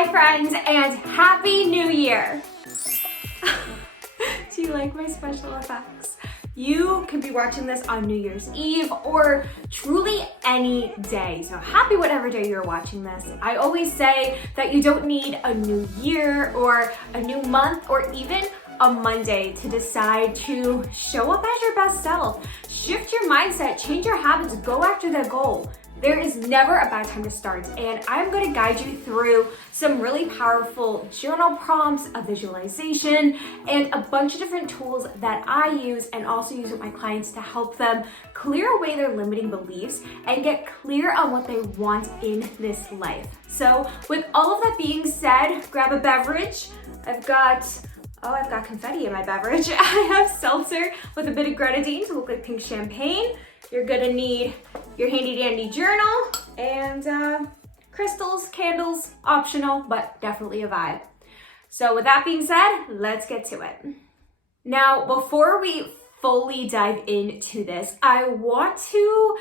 Hi friends, and Happy New Year! Do you like my special effects? You could be watching this on New Year's Eve or truly any day. So happy whatever day you're watching this. I always say that you don't need a new year or a new month or even a Monday to decide to show up as your best self. Shift your mindset, change your habits, go after that goal. There is never a bad time to start, and I'm going to guide you through some really powerful journal prompts, a visualization, and a bunch of different tools that I use and also use with my clients to help them clear away their limiting beliefs and get clear on what they want in this life. So with all of that being said, grab a beverage. I've got confetti in my beverage. I have seltzer with a bit of grenadine to look like pink champagne. You're gonna need your handy dandy journal and crystals, candles, optional, but definitely a vibe. So with that being said, let's get to it. Now, before we fully dive into this, I want to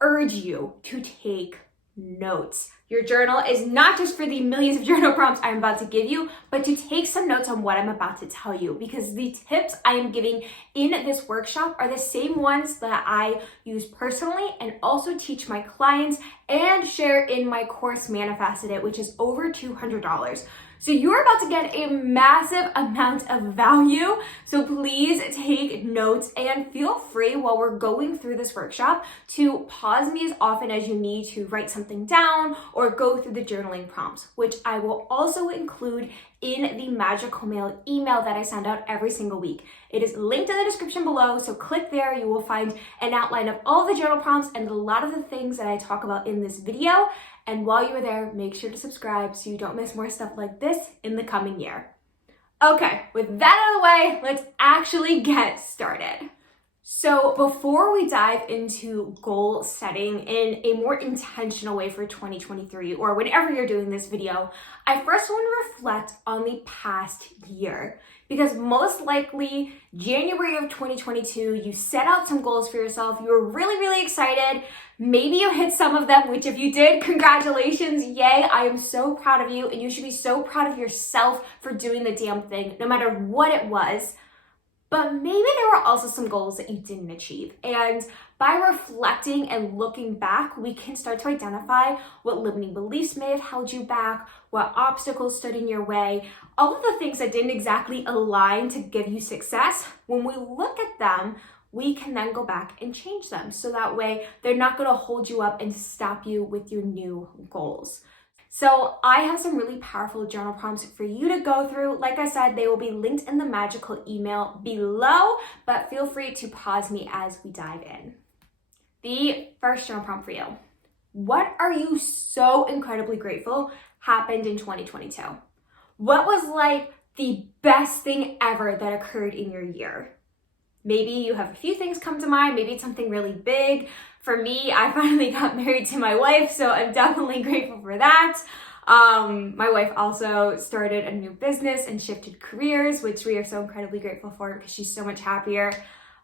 urge you to take notes. Your journal is not just for the millions of journal prompts I'm about to give you, but to take some notes on what I'm about to tell you, because the tips I am giving in this workshop are the same ones that I use personally and also teach my clients and share in my course Manifested It, which is over $200. So you're about to get a massive amount of value. So please take notes and feel free while we're going through this workshop to pause me as often as you need to write something down or go through the journaling prompts, which I will also include in the Magical Mail email that I send out every single week. It is linked in the description below, so click there. You will find an outline of all the journal prompts and a lot of the things that I talk about in this video. And while you're there, make sure to subscribe so you don't miss more stuff like this in the coming year. Okay, with that out of the way, let's actually get started. So before we dive into goal setting in a more intentional way for 2023 or whenever you're doing this video, I first want to reflect on the past year, because most likely January of 2022, you set out some goals for yourself. You were really, really excited. Maybe you hit some of them, which if you did, congratulations, yay. I am so proud of you, and you should be so proud of yourself for doing the damn thing, no matter what it was. But maybe there were also some goals that you didn't achieve. And by reflecting and looking back, we can start to identify what limiting beliefs may have held you back, what obstacles stood in your way, all of the things that didn't exactly align to give you success. When we look at them, we can then go back and change them. So that way they're not going to hold you up and stop you with your new goals. So I have some really powerful journal prompts for you to go through. Like I said, they will be linked in the magical email below, but feel free to pause me as we dive in. The first journal prompt for you. What are you so incredibly grateful happened in 2022? What was like the best thing ever that occurred in your year? Maybe you have a few things come to mind. Maybe it's something really big. For me, I finally got married to my wife, so I'm definitely grateful for that. My wife also started a new business and shifted careers, which we are so incredibly grateful for because she's so much happier.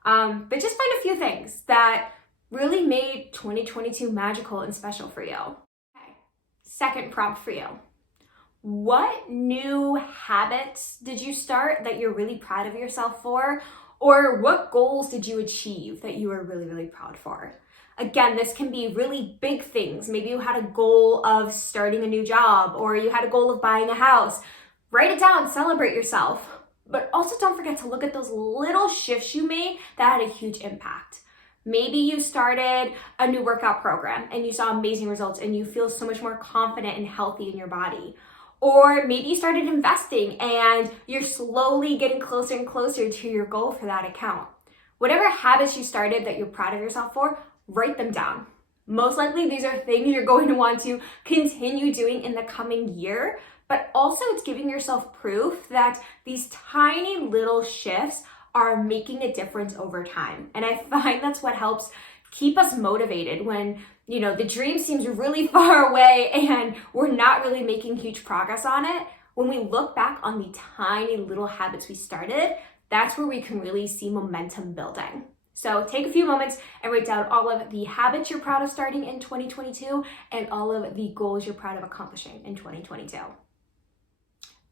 But just find a few things that really made 2022 magical and special for you. Okay. Second prompt for you. What new habits did you start that you're really proud of yourself for? Or what goals did you achieve that you were really, really proud for? Again, this can be really big things. Maybe you had a goal of starting a new job, or you had a goal of buying a house. Write it down, celebrate yourself. But also don't forget to look at those little shifts you made that had a huge impact. Maybe you started a new workout program and you saw amazing results and you feel so much more confident and healthy in your body. Or maybe you started investing and you're slowly getting closer and closer to your goal for that account. Whatever habits you started that you're proud of yourself for, write them down. Most likely these are things you're going to want to continue doing in the coming year, but also it's giving yourself proof that these tiny little shifts are making a difference over time. And I find that's what helps keep us motivated when, the dream seems really far away and we're not really making huge progress on it. When we look back on the tiny little habits we started, that's where we can really see momentum building. So take a few moments and write down all of the habits you're proud of starting in 2022 and all of the goals you're proud of accomplishing in 2022.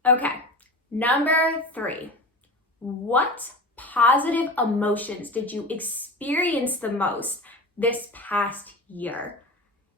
Okay, number 3. What positive emotions did you experience the most this past year?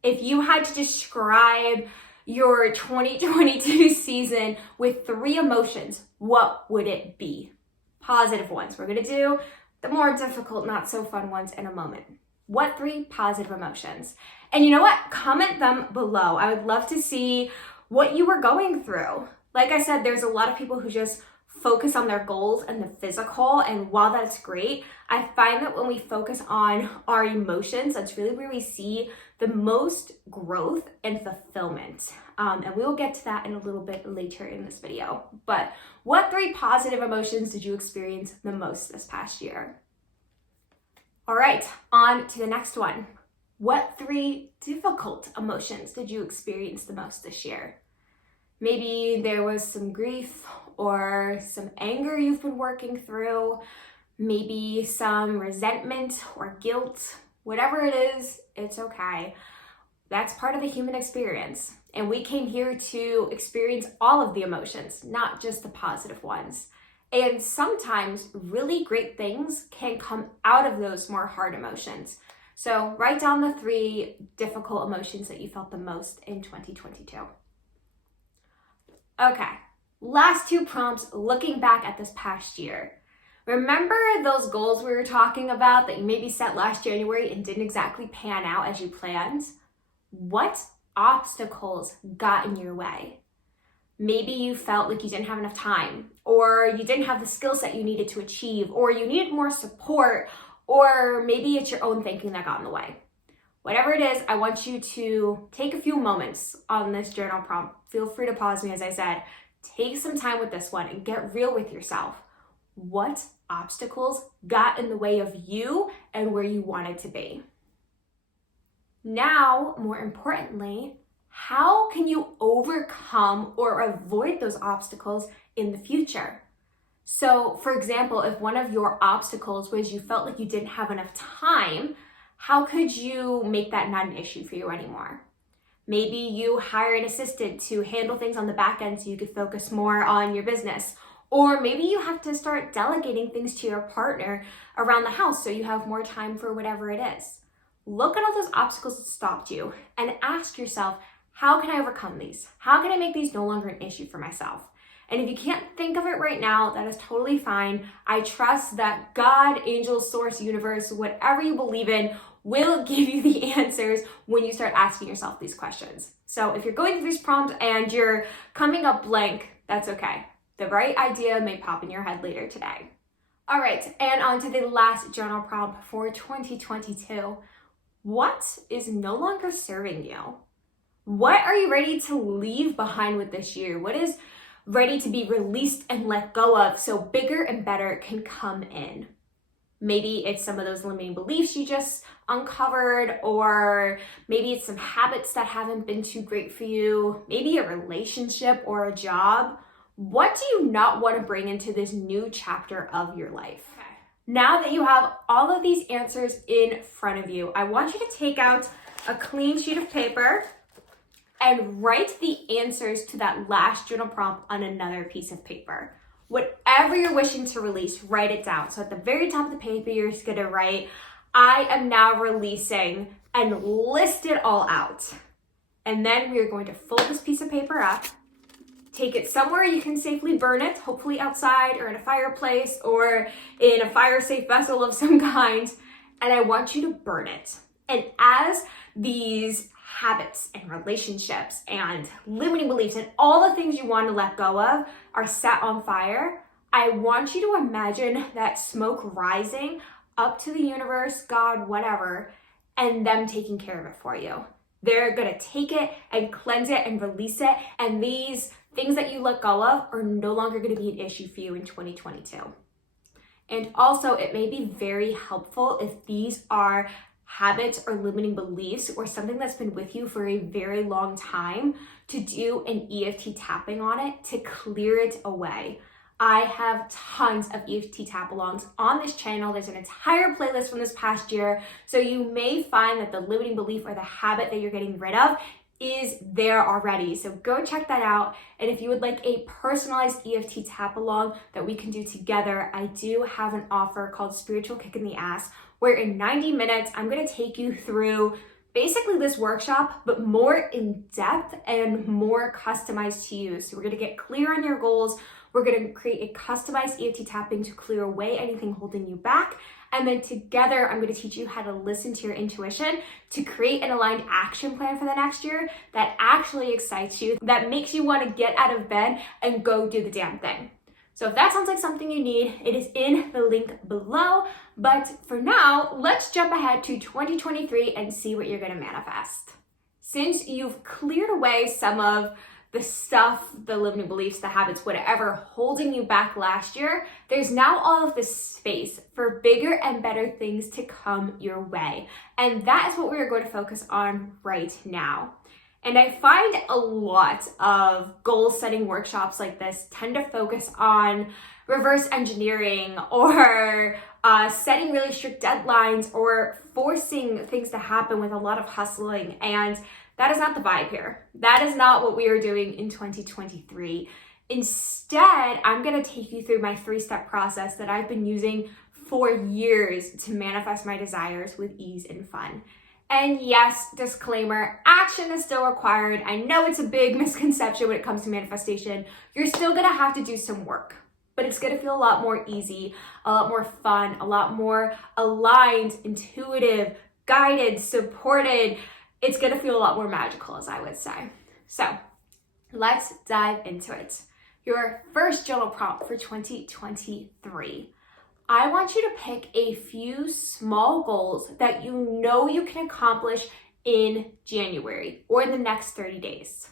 If you had to describe your 2022 season with 3 emotions, what would it be? Positive ones. We're gonna do the more difficult, not so fun ones in a moment. What 3 positive emotions? And you know what? Comment them below. I would love to see what you were going through. Like I said, there's a lot of people who just focus on their goals and the physical, and while that's great, I find that when we focus on our emotions, that's really where we see the most growth and fulfillment. And we will get to that in a little bit later in this video. But what 3 positive emotions did you experience the most this past year? All right, on to the next one. What 3 difficult emotions did you experience the most this year? Maybe there was some grief or some anger you've been working through, maybe some resentment or guilt. Whatever it is, it's okay. That's part of the human experience. And we came here to experience all of the emotions, not just the positive ones. And sometimes really great things can come out of those more hard emotions. So write down the 3 difficult emotions that you felt the most in 2022. Okay, last 2 prompts looking back at this past year. Remember those goals we were talking about that you maybe set last January and didn't exactly pan out as you planned? What obstacles got in your way? Maybe you felt like you didn't have enough time, or you didn't have the skill set you needed to achieve, or you needed more support, or maybe it's your own thinking that got in the way. Whatever it is, I want you to take a few moments on this journal prompt. Feel free to pause me, as I said. Take some time with this one and get real with yourself. What obstacles got in the way of you and where you wanted to be? Now, more importantly, how can you overcome or avoid those obstacles in the future? So, for example, if one of your obstacles was you felt like you didn't have enough time, how could you make that not an issue for you anymore? Maybe you hire an assistant to handle things on the back end so you could focus more on your business. Or maybe you have to start delegating things to your partner around the house so you have more time for whatever it is. Look at all those obstacles that stopped you and ask yourself, how can I overcome these? How can I make these no longer an issue for myself? And if you can't think of it right now, that is totally fine. I trust that God, angels, source, universe, whatever you believe in, will give you the answers when you start asking yourself these questions. So if you're going through this prompt and you're coming up blank, that's okay. The right idea may pop in your head later today. All right, and on to the last journal prompt for 2022. What is no longer serving you? What are you ready to leave behind with this year? What is ready to be released and let go of so bigger and better can come in? Maybe it's some of those limiting beliefs you just uncovered, or maybe it's some habits that haven't been too great for you, maybe a relationship or a job. What do you not want to bring into this new chapter of your life? Okay. Now that you have all of these answers in front of you, I want you to take out a clean sheet of paper and write the answers to that last journal prompt on another piece of paper. Whatever you're wishing to release, write it down. So at the very top of the paper, you're just gonna write, I am now releasing, and list it all out. And then we are going to fold this piece of paper up, take it somewhere you can safely burn it, hopefully outside or in a fireplace or in a fire-safe vessel of some kind, and I want you to burn it. And as these habits and relationships and limiting beliefs and all the things you want to let go of are set on fire, I want you to imagine that smoke rising up to the universe, God, whatever, and them taking care of it for you. They're gonna take it and cleanse it and release it, and these things that you let go of are no longer gonna be an issue for you in 2022. And also, it may be very helpful if these are habits or limiting beliefs or something that's been with you for a very long time, to do an EFT tapping on it to clear it away. I have tons of EFT tap-alongs on this channel. There's an entire playlist from this past year. So you may find that the limiting belief or the habit that you're getting rid of is there already. So go check that out. And if you would like a personalized EFT tap along that we can do together, I do have an offer called Spiritual Kick in the Ass, where in 90 minutes, I'm gonna take you through basically this workshop, but more in depth and more customized to you. So we're gonna get clear on your goals. We're gonna create a customized EFT tapping to clear away anything holding you back. And then together, I'm gonna teach you how to listen to your intuition to create an aligned action plan for the next year that actually excites you, that makes you wanna get out of bed and go do the damn thing. So if that sounds like something you need, it is in the link below. But for now, let's jump ahead to 2023 and see what you're gonna manifest. Since you've cleared away some of the stuff, the limiting beliefs, the habits, whatever holding you back last year, there's now all of this space for bigger and better things to come your way. And that is what we are going to focus on right now. And I find a lot of goal setting workshops like this tend to focus on reverse engineering or setting really strict deadlines or forcing things to happen with a lot of hustling. And that is not the vibe here. That is not what we are doing in 2023. Instead, I'm gonna take you through my 3-step process that I've been using for years to manifest my desires with ease and fun. And yes, disclaimer, action is still required. I know it's a big misconception when it comes to manifestation. You're still gonna have to do some work, but it's gonna feel a lot more easy, a lot more fun, a lot more aligned, intuitive, guided, supported. It's gonna feel a lot more magical, as I would say. So let's dive into it. Your first journal prompt for 2023. I want you to pick a few small goals that you know you can accomplish in January or the next 30 days.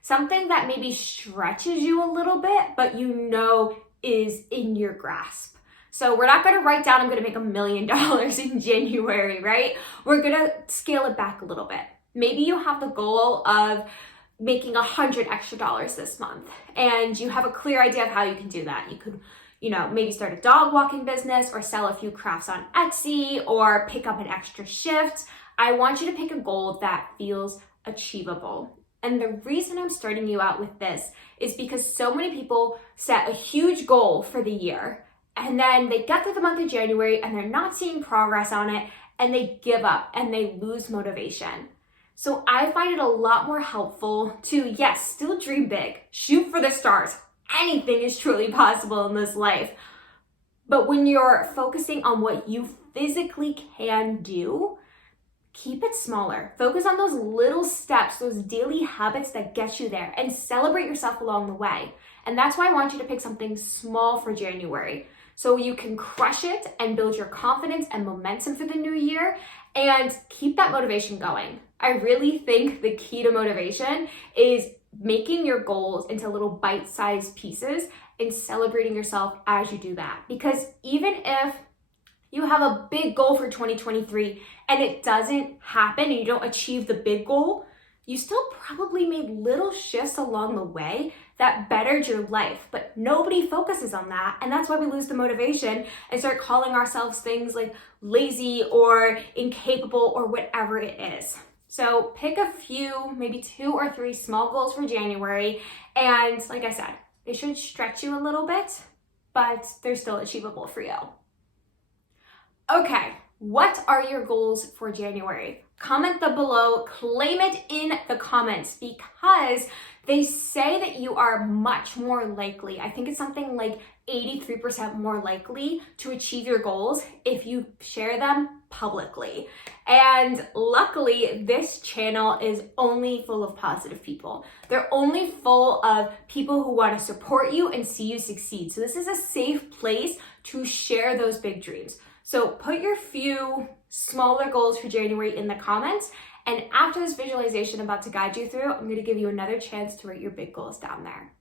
Something that maybe stretches you a little bit, but you know is in your grasp. So we're not gonna write down, I'm gonna make $1 million in January, right? We're gonna scale it back a little bit. Maybe you have the goal of making $100 extra this month, and you have a clear idea of how you can do that. You could, maybe start a dog walking business or sell a few crafts on Etsy or pick up an extra shift. I want you to pick a goal that feels achievable. And the reason I'm starting you out with this is because so many people set a huge goal for the year, and then they get through the month of January and they're not seeing progress on it, and they give up and they lose motivation. So I find it a lot more helpful to, yes, still dream big, shoot for the stars. Anything is truly possible in this life. But when you're focusing on what you physically can do, keep it smaller. Focus on those little steps, those daily habits that get you there, and celebrate yourself along the way. And that's why I want you to pick something small for January, so you can crush it and build your confidence and momentum for the new year and keep that motivation going. I really think the key to motivation is making your goals into little bite-sized pieces and celebrating yourself as you do that. Because even if you have a big goal for 2023 and it doesn't happen and you don't achieve the big goal, you still probably made little shifts along the way that bettered your life, but nobody focuses on that. And that's why we lose the motivation and start calling ourselves things like lazy or incapable or whatever it is. So pick a few, maybe 2 or 3 small goals for January. And like I said, they should stretch you a little bit, but they're still achievable for you. Okay, what are your goals for January? Comment them below, claim it in the comments, because they say that you are much more likely, I think it's something like 83% more likely to achieve your goals if you share them publicly. And luckily, this channel is only full of positive people. They're only full of people who want to support you and see you succeed. So this is a safe place to share those big dreams. So put your few smaller goals for January in the comments. And after this visualization I'm about to guide you through, I'm going to give you another chance to write your big goals down there.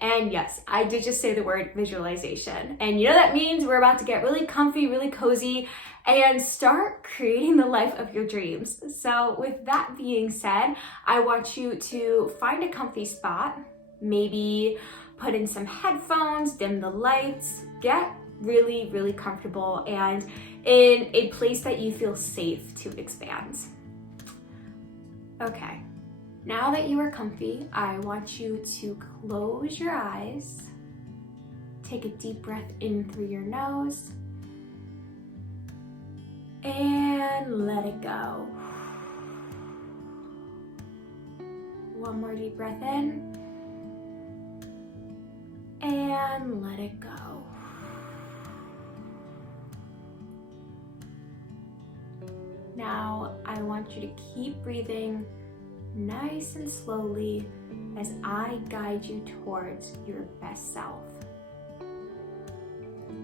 And yes, I did just say the word visualization. And you know that means we're about to get really comfy, really cozy, and start creating the life of your dreams. So with that being said, I want you to find a comfy spot, maybe put in some headphones, dim the lights, get really, really comfortable and in a place that you feel safe to expand. Okay, Now that you are comfy, I want you to close your eyes. Take a deep breath in through your nose and let it go. One more deep breath in and let it go. Now I want you to keep breathing nice and slowly as I guide you towards your best self.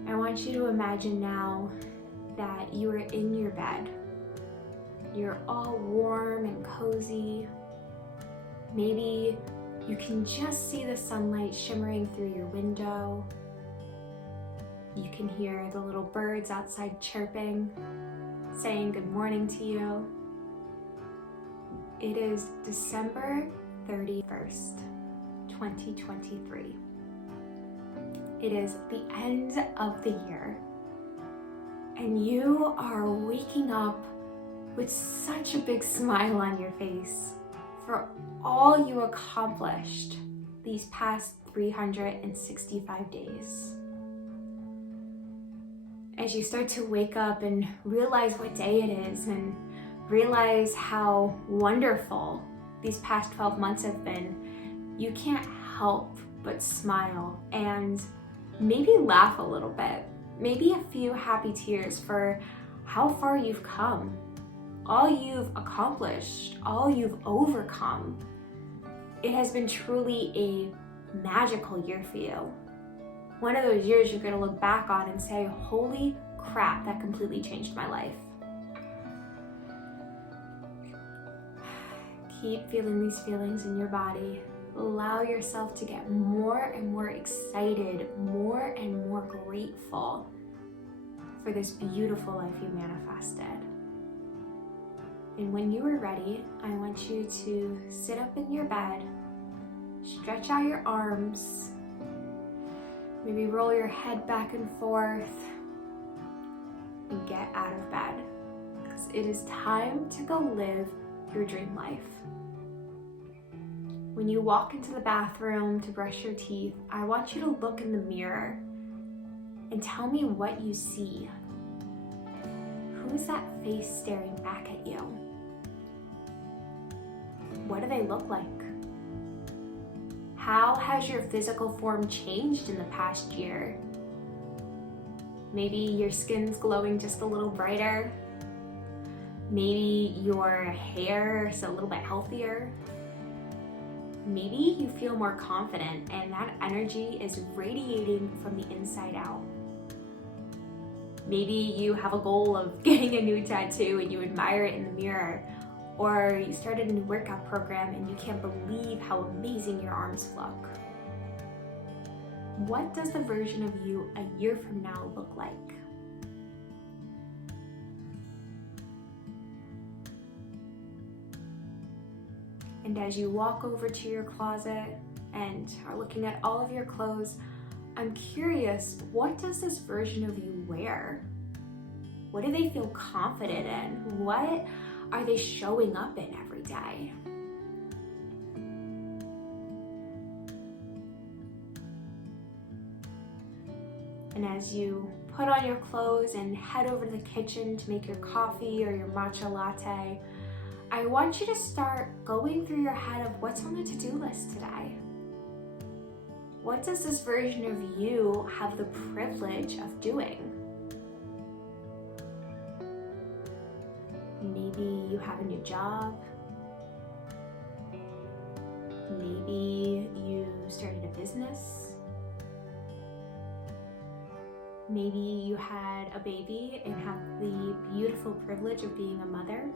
I want you to imagine now that you are in your bed. You're all warm and cozy. Maybe you can just see the sunlight shimmering through your window. You can hear the little birds outside chirping, saying good morning to you. It is December 31st, 2023. It is the end of the year, and you are waking up with such a big smile on your face for all you accomplished these past 365 days. As you start to wake up and realize what day it is and realize how wonderful these past 12 months have been, you can't help but smile and maybe laugh a little bit, maybe a few happy tears for how far you've come, all you've accomplished, all you've overcome. It has been truly a magical year for you. One of those years you're gonna look back on and say, holy crap, that completely changed my life. Keep feeling these feelings in your body. Allow yourself to get more and more excited, more and more grateful for this beautiful life you manifested. And when you are ready, I want you to sit up in your bed, stretch out your arms, maybe roll your head back and forth, and get out of bed, because it is time to go live your dream life. When you walk into the bathroom to brush your teeth, I want you to look in the mirror and tell me what you see. Who is that face staring back at you? What do they look like? How has your physical form changed in the past year? Maybe your skin's glowing just a little brighter. Maybe your hair is a little bit healthier. Maybe you feel more confident and that energy is radiating from the inside out. Maybe you have a goal of getting a new tattoo and you admire it in the mirror, or you started a new workout program and you can't believe how amazing your arms look. What does the version of you a year from now look like? And as you walk over to your closet and are looking at all of your clothes, I'm curious, what does this version of you wear? What do they feel confident in? What are they showing up in every day? And as you put on your clothes and head over to the kitchen to make your coffee or your matcha latte, I want you to start going through your head of what's on the to-do list today. What does this version of you have the privilege of doing? Maybe you have a new job. Maybe you started a business. Maybe you had a baby and have the beautiful privilege of being a mother.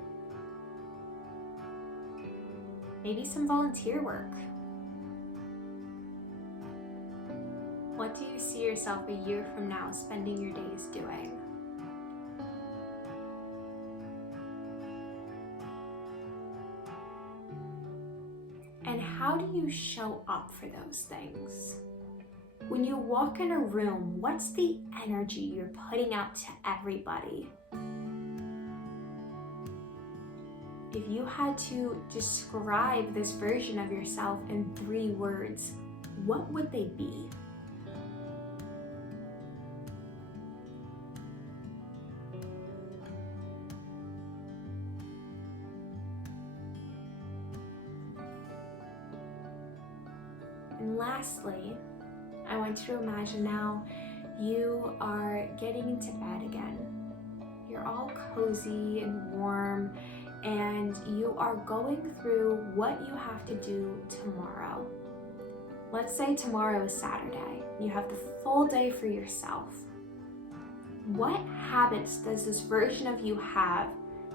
Maybe some volunteer work. What do you see yourself a year from now spending your days doing? And how do you show up for those things? When you walk in a room, what's the energy you're putting out to everybody? if you had to describe this version of yourself in 3 words, what would they be? And lastly, I want you to imagine now you are getting into bed again. You're all cozy and warm, and you are going through what you have to do tomorrow. Let's say tomorrow is Saturday. You have the full day for yourself. What habits does this version of you have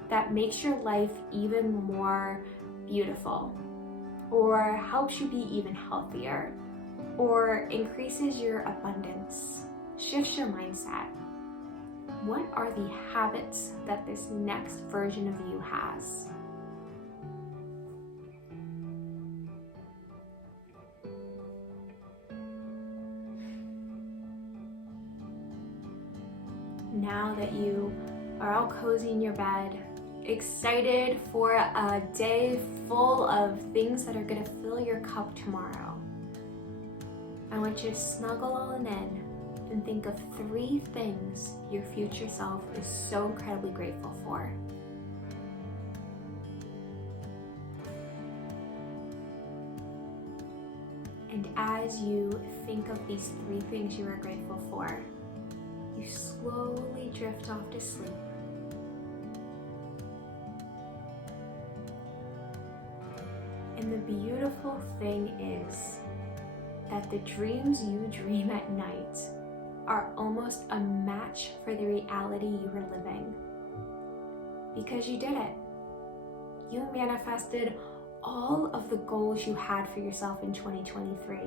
that makes your life even more beautiful, or helps you be even healthier, or increases your abundance, shifts your mindset? What are the habits that this next version of you has? Now that you are all cozy in your bed, excited for a day full of things that are going to fill your cup tomorrow, I want you to snuggle all in and think of 3 things your future self is so incredibly grateful for. And as you think of these 3 things you are grateful for, you slowly drift off to sleep. And the beautiful thing is that the dreams you dream at night are almost a match for the reality you are living. Because you did it. You manifested all of the goals you had for yourself in 2023.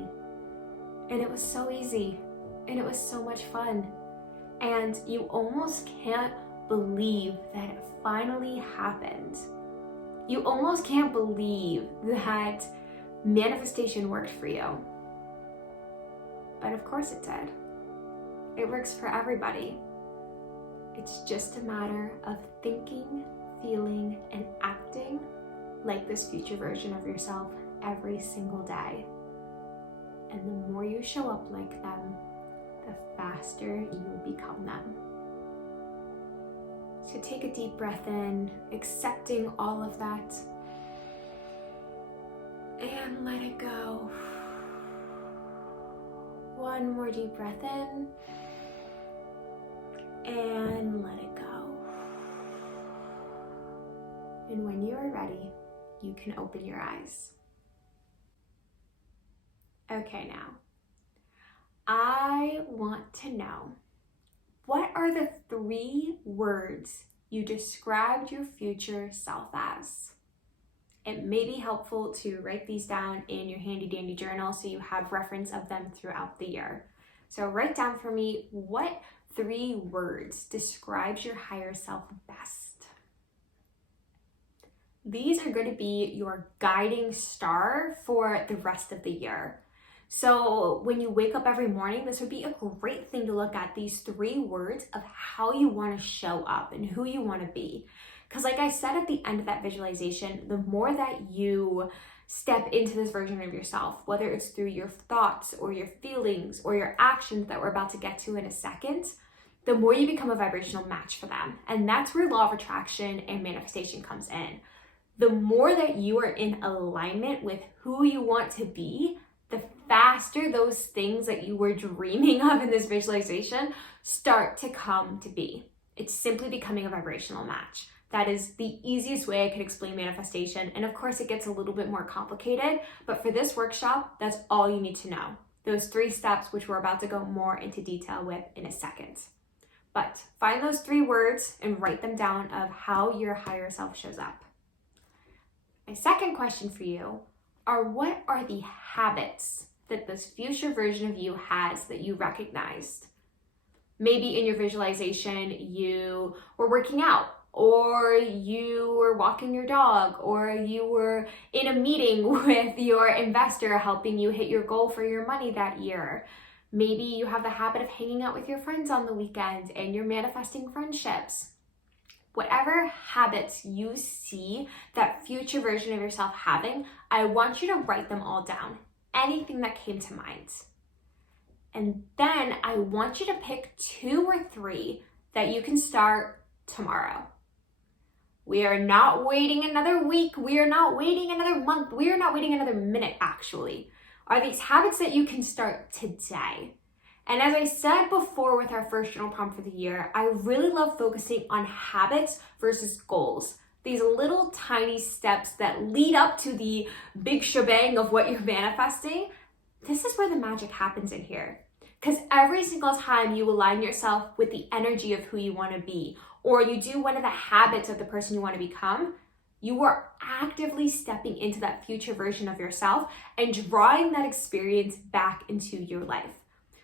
And it was so easy, and it was so much fun. And you almost can't believe that it finally happened. You almost can't believe that manifestation worked for you. But of course it did. It works for everybody. It's just a matter of thinking, feeling, and acting like this future version of yourself every single day. And the more you show up like them, the faster you will become them. So take a deep breath in, accepting all of that, and let it go. One more deep breath in, and let it go. And when you are ready, you can open your eyes. Okay, now, I want to know, what are the 3 words you described your future self as? It may be helpful to write these down in your handy dandy journal so you have reference of them throughout the year. So write down for me, what 3 words describes your higher self best? These are going to be your guiding star for the rest of the year. So when you wake up every morning, this would be a great thing to look at, these 3 words of how you want to show up and who you want to be. Because like I said at the end of that visualization, the more that you step into this version of yourself, whether it's through your thoughts or your feelings or your actions that we're about to get to in a second, the more you become a vibrational match for them. And that's where law of attraction and manifestation comes in. The more that you are in alignment with who you want to be, the faster those things that you were dreaming of in this visualization start to come to be. It's simply becoming a vibrational match. That is the easiest way I could explain manifestation. And of course, it gets a little bit more complicated, but for this workshop, that's all you need to know. Those 3 steps, which we're about to go more into detail with in a second. But find those 3 words and write them down of how your higher self shows up. My second question for you are, what are the habits that this future version of you has that you recognized? Maybe in your visualization, you were working out, or you were walking your dog, or you were in a meeting with your investor helping you hit your goal for your money that year. Maybe you have the habit of hanging out with your friends on the weekend and you're manifesting friendships. whatever habits you see that future version of yourself having, I want you to write them all down, anything that came to mind. And then I want you to pick 2 or 3 that you can start tomorrow. We are not waiting another week. We are not waiting another month. We are not waiting another minute, actually. Are these habits that you can start today? And as I said before with our first journal prompt for the year, I really love focusing on habits versus goals. These little tiny steps that lead up to the big shebang of what you're manifesting. This is where the magic happens in here. Because every single time you align yourself with the energy of who you want to be, or you do one of the habits of the person you want to become, you are actively stepping into that future version of yourself and drawing that experience back into your life.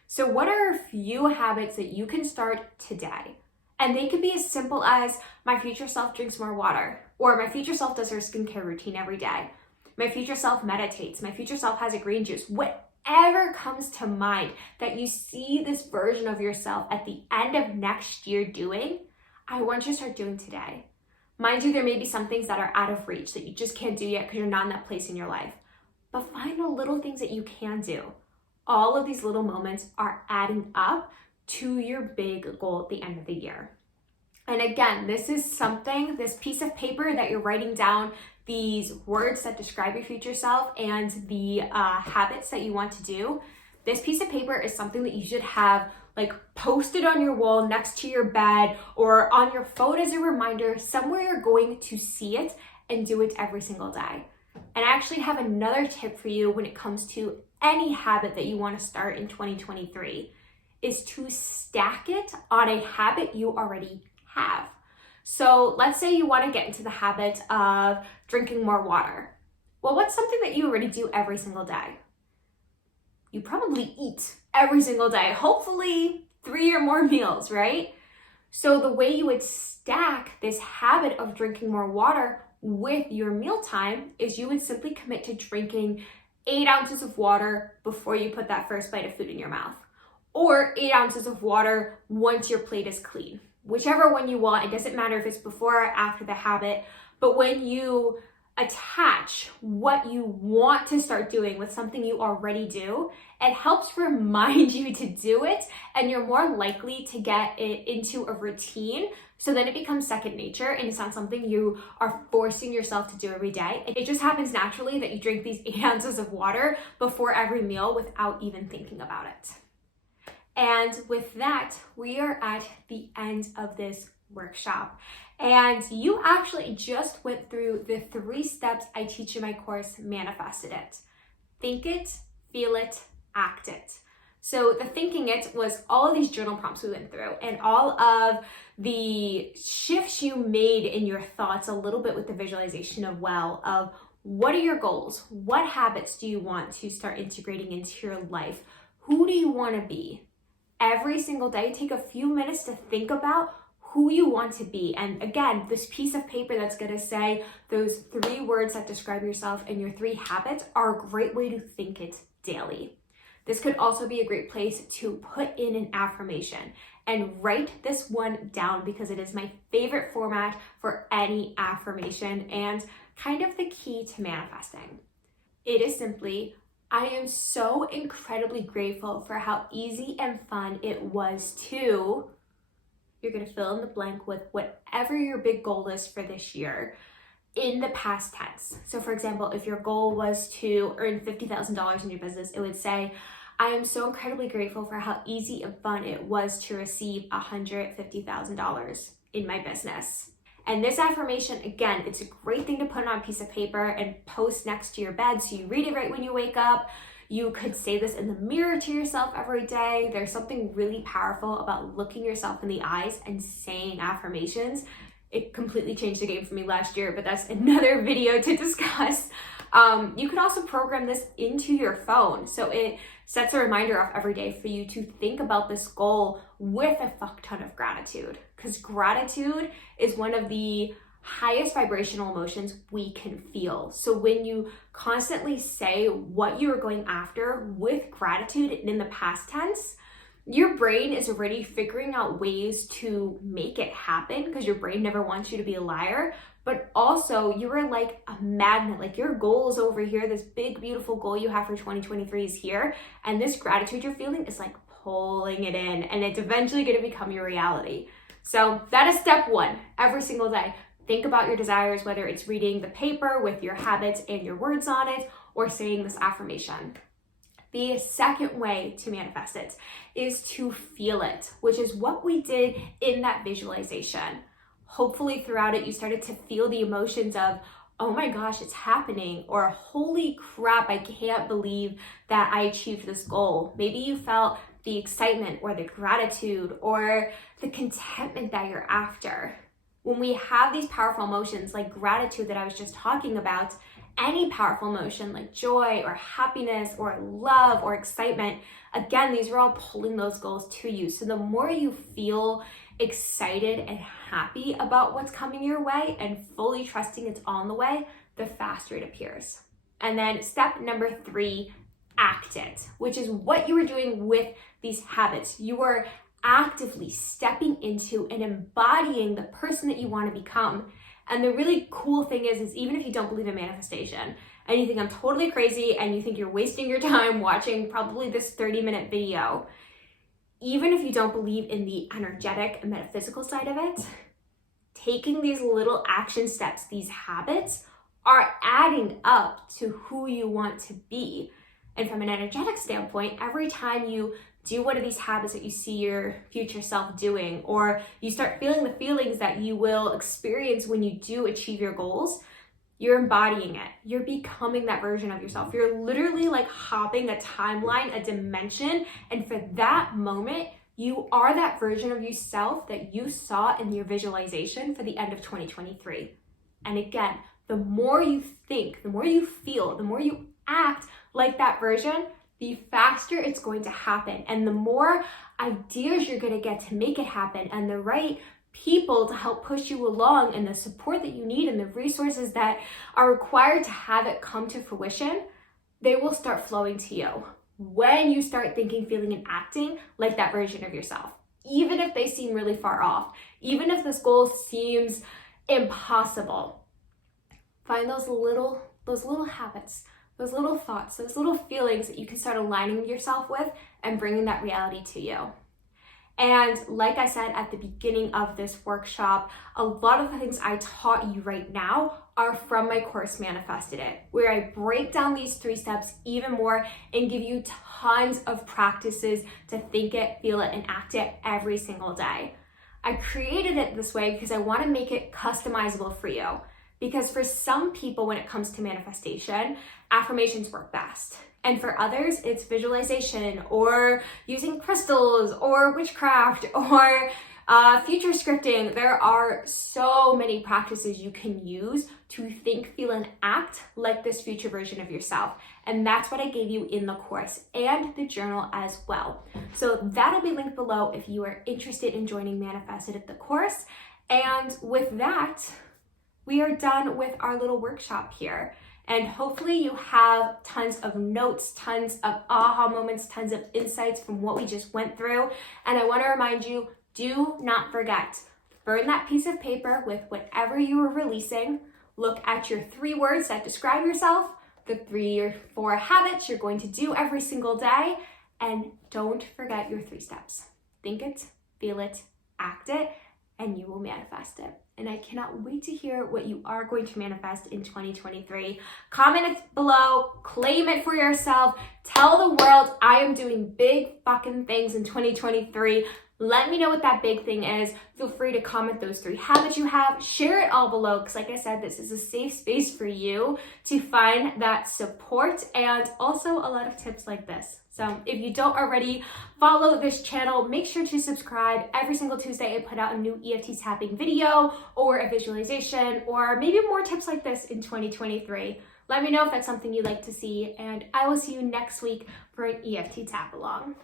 So what are a few habits that you can start today? And they could be as simple as my future self drinks more water, or my future self does her skincare routine every day. My future self meditates. My future self has a green juice. Whatever comes to mind that you see this version of yourself at the end of next year doing, I want you to start doing today. Mind you, there may be some things that are out of reach that you just can't do yet because you're not in that place in your life. But find the little things that you can do. All of these little moments are adding up to your big goal at the end of the year. And again, this piece of paper that you're writing down, these words that describe your future self and the habits that you want to do, this piece of paper is something that you should have posted on your wall next to your bed or on your phone as a reminder, somewhere you're going to see it and do it every single day. And I actually have another tip for you when it comes to any habit that you want to start in 2023, is to stack it on a habit you already have. So let's say you want to get into the habit of drinking more water. Well, what's something that you already do every single day? You probably eat every single day, hopefully 3 or more meals, right? So the way you would stack this habit of drinking more water with your mealtime is you would simply commit to drinking 8 ounces of water before you put that first bite of food in your mouth, or 8 ounces of water once your plate is clean. Whichever one you want, it doesn't matter if it's before or after the habit, but when you attach what you want to start doing with something you already do, it helps remind you to do it, and you're more likely to get it into a routine, so then it becomes second nature and it's not something you are forcing yourself to do every day. It just happens naturally that you drink these 8 ounces of water before every meal without even thinking about it. And with that, we are at the end of this workshop. And you actually just went through the 3 steps I teach in my course, Manifested It. Think it, feel it, act it. So the thinking it was all of these journal prompts we went through and all of the shifts you made in your thoughts, a little bit with the visualization of what are your goals? What habits do you want to start integrating into your life? Who do you want to be? Every single day, take a few minutes to think about who you want to be. And again, this piece of paper that's going to say those 3 words that describe yourself and your 3 habits are a great way to think it daily. This could also be a great place to put in an affirmation and write this one down, because it is my favorite format for any affirmation and kind of the key to manifesting. It is simply, I am so incredibly grateful for how easy and fun it was to, you're going to fill in the blank with whatever your big goal is for this year in the past tense. So for example, if your goal was to earn $50,000 in your business, it would say, I am so incredibly grateful for how easy and fun it was to receive $150,000 in my business. And this affirmation, again, it's a great thing to put on a piece of paper and post next to your bed so you read it right when you wake up. You could say this in the mirror to yourself every day. There's something really powerful about looking yourself in the eyes and saying affirmations. It completely changed the game for me last year, but that's another video to discuss. You can also program this into your phone, so it sets a reminder off every day for you to think about this goal with a fuck ton of gratitude, because gratitude is one of the highest vibrational emotions we can feel. So when you constantly say what you are going after with gratitude and in the past tense, your brain is already figuring out ways to make it happen because your brain never wants you to be a liar. But also you are like a magnet, like your goal is over here. This big, beautiful goal you have for 2023 is here. And this gratitude you're feeling is like pulling it in, and it's eventually going to become your reality. So that is step one. Every single day, think about your desires, whether it's reading the paper with your habits and your words on it, or saying this affirmation. The second way to manifest it is to feel it, which is what we did in that visualization. Hopefully throughout it, you started to feel the emotions of, oh my gosh, it's happening, or holy crap, I can't believe that I achieved this goal. Maybe you felt the excitement or the gratitude or the contentment that you're after. When we have these powerful emotions like gratitude that I was just talking about, any powerful emotion like joy or happiness or love or excitement, again, these are all pulling those goals to you. So the more you feel excited and happy about what's coming your way and fully trusting it's on the way, the faster it appears. And then step number 3, act it, which is what you are doing with these habits. You are actively stepping into and embodying the person that you want to become. And the really cool thing is even if you don't believe in manifestation and you think I'm totally crazy and you think you're wasting your time watching probably this 30-minute video, even if you don't believe in the energetic and metaphysical side of it, taking these little action steps, these habits, are adding up to who you want to be. And from an energetic standpoint, every time you do one of these habits that you see your future self doing, or you start feeling the feelings that you will experience when you do achieve your goals, you're embodying it. You're becoming that version of yourself. You're literally like hopping a timeline, a dimension, and for that moment, you are that version of yourself that you saw in your visualization for the end of 2023. And again, the more you think, the more you feel, the more you act like that version, the faster it's going to happen. And the more ideas you're going to get to make it happen, and the right people to help push you along, and the support that you need and the resources that are required to have it come to fruition, they will start flowing to you when you start thinking, feeling, and acting like that version of yourself. Even if they seem really far off, even if this goal seems impossible, find those little habits, those little thoughts, those little feelings that you can start aligning yourself with and bringing that reality to you. And like I said at the beginning of this workshop, a lot of the things I taught you right now are from my course Manifested It, where I break down these 3 steps even more and give you tons of practices to think it, feel it, and act it every single day. I created it this way because I want to make it customizable for you. Because for some people, when it comes to manifestation, affirmations work best. And for others, it's visualization or using crystals or witchcraft or future scripting. There are so many practices you can use to think, feel, and act like this future version of yourself. And that's what I gave you in the course and the journal as well. So that'll be linked below if you are interested in joining Manifested at the course. And with that, we are done with our little workshop here. And hopefully you have tons of notes, tons of aha moments, tons of insights from what we just went through. And I want to remind you, do not forget, burn that piece of paper with whatever you are releasing. Look at your 3 words that describe yourself, the 3 or 4 habits you're going to do every single day. And don't forget your 3 steps. Think it, feel it, act it, and you will manifest it. And I cannot wait to hear what you are going to manifest in 2023. Comment it below, claim it for yourself, tell the world I am doing big fucking things in 2023. Let me know what that big thing is. Feel free to comment those 3 habits you have. Share it all below because like I said, this is a safe space for you to find that support and also a lot of tips like this. So if you don't already follow this channel, make sure to subscribe. Every single Tuesday I put out a new EFT tapping video or a visualization or maybe more tips like this in 2023. Let me know if that's something you'd like to see, and I will see you next week for an EFT tap along.